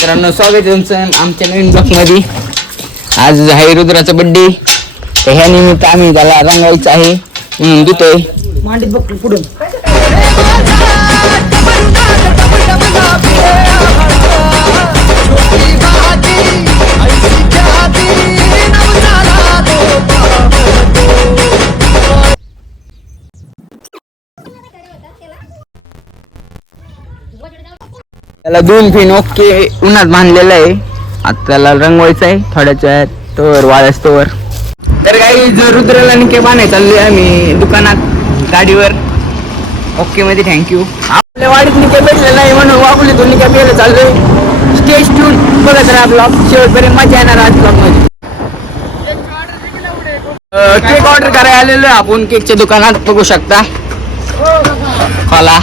मित्रांनो स्वागत आहे तुमचं आमच्या नवीन ब्लॉग मध्ये. आज आहे रुद्राचा बर्थडे, तर ह्या निमित्त आम्ही त्याला रंगायचं आहे म्हणून देतोय. मांडीत बघ पुढून त्याला 2 पिन ओके उन्हात बांधलेलं आहे. आता त्याला रंगवायचं आहे थोड्याच्या तोवर वाळस्तोवर. तर काही जर रुद्राला निके बांधायला चाललोय आम्ही दुकानात गाडीवर. ओके मध्ये थँक्यू. आपल्या वाडीत निके भेटलेला आहे म्हणून वाकुलीतून निके प्यायला चाललोय. स्टेज ट्यून बघत राहा ब्लॉग शेवटपर्यंत, मजा येणार आज ब्लॉग मध्ये. केक ऑर्डर करायला आलेलो आहे आपण केकच्या दुकानात, बघू शकता. खोला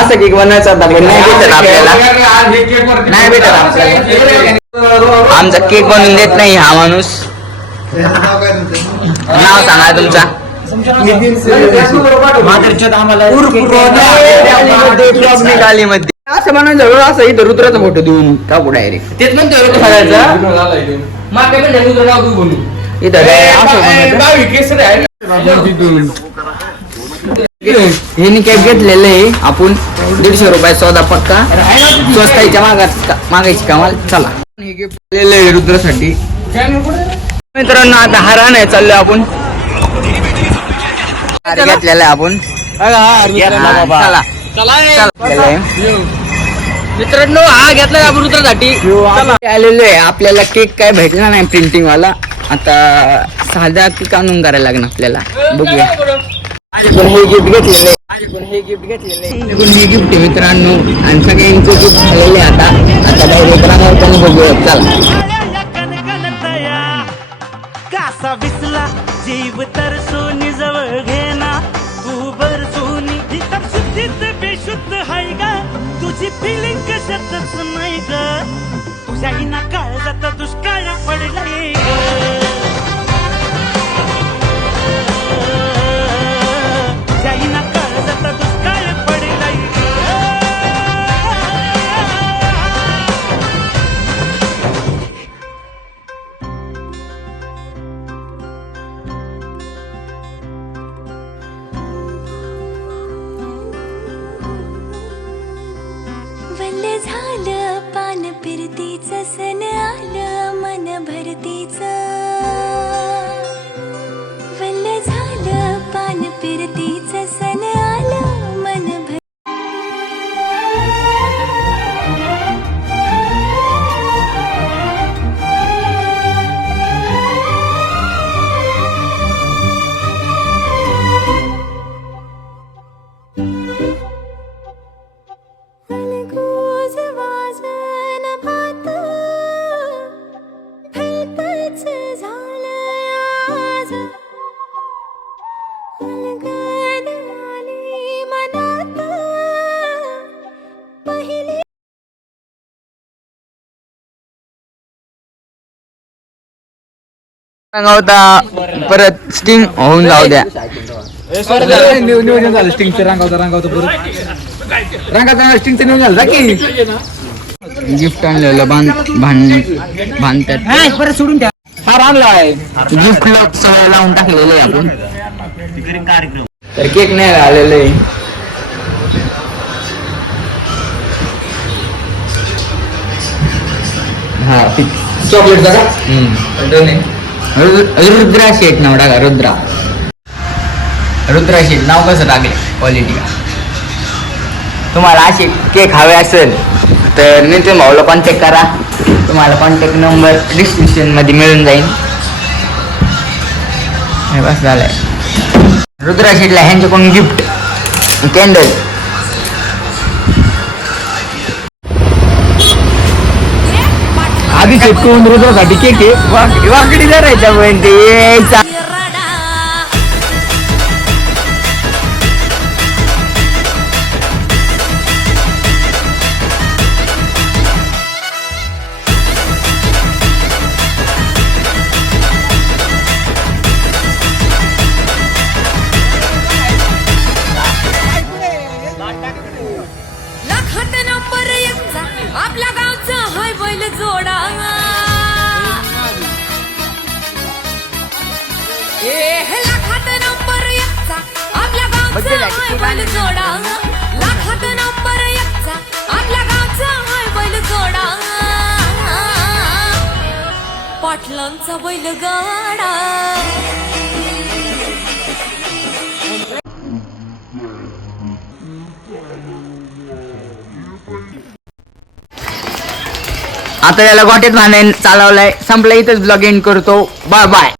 असं केक बनवायचा होता पण नाही भेटत आपल्याला, नाही भेटत आपल्याला. आमचा केक बनवून देत नाही हा माणूस. नाव सांगा तुमचा. असं म्हणून जवळ असं इथं रुद्राचा फोटो देऊन टाकू डायरेक्ट. तेच म्हणतो इथं काय हे केक घेतलेलं आहे आपण 150 रुपये सौदा पक्का. स्वस्ताईच्या मागायची कमाल. चला हे गिफ्ट दिलेलं आहे रुद्रासाठी. मित्रांनो आता हार आणाय चाललोय आपण. घेतलेला आहे आपण. मित्रांनो हा घेतलाय आपण रुद्रासाठी. आलेलो आहे आपल्याला केक काय भेटला नाही प्रिंटिंग वाला. आता साधा केक आणून करायला लागणार आपल्याला. बघूया. हे गिफ्ट घेतलेलं हे गिफ्ट आहे मित्रांनो आणि सगळ्यांचे गिफ्ट झालेले. आता डायरेक्ट रांगावताना बघूया. चला कासा विसला जीव तर सोनी जवळ घेना तू बर सोनी इतर शुद्धीत बेशुद्ध हाय ग तुझी फिलिंग कशातच नाही ग तुझ्या हिना काळजात दुष्काळ पडलाय तुझ्या हिना काळजात दुष्काळ पडलाय. वल्ल झालं पान फिरतीचं सन आलं मन भरतीचं. वल्ल झालं पान फिरतीचं सन आलं मन भर. अलगोज वाजन भात भलतंच झालंय आज. अलगद आली मनात पहिली. रंगावता परत स्टिंग होऊन जाऊ द्या. नियोजन झालं स्टिंगचं. रांगावता परत रांगाचा स्टिंगचं नियोजन झालं की गिफ्ट आणलेलं बांधतात परत सोडून द्या. हार आणलाय. गिफ्ट लॉक सगळं लावून टाकलेलं आहे आपण. तर केक नाही आलेलं आहे. हा चॉकलेटचा का रुद्रा शेट नाव टाका. रुद्रा शेट नाव कसं टाकले क्वालिटी. तुम्हाला असे केक हवे असेल तर नितीन भाऊला कॉन्टॅक्ट करा. तुम्हाला कॉन्टॅक्ट नंबर डिस्क्रिप्शन मध्ये मिळून जाईल. हे बस झालंय. रुद्रा शेटला ह्यांच्याकडून गिफ्ट कॅन्डल. आधी शेतकरून रुद्रासाठी केक आहे. वाकडी धरायच्या पण ते बैल जोडा लाखात नंबर एकचा आपल्या गावचा हाय बैल जोडा लाखात नंबर एकचा आपल्या गावचा हाय बैल जोडा पाटलांचा बैलगाडा आता याला गोट्यात बांधायला चालवलाय. संपला इथंच ब्लॉग एंड करतो. Bye bye.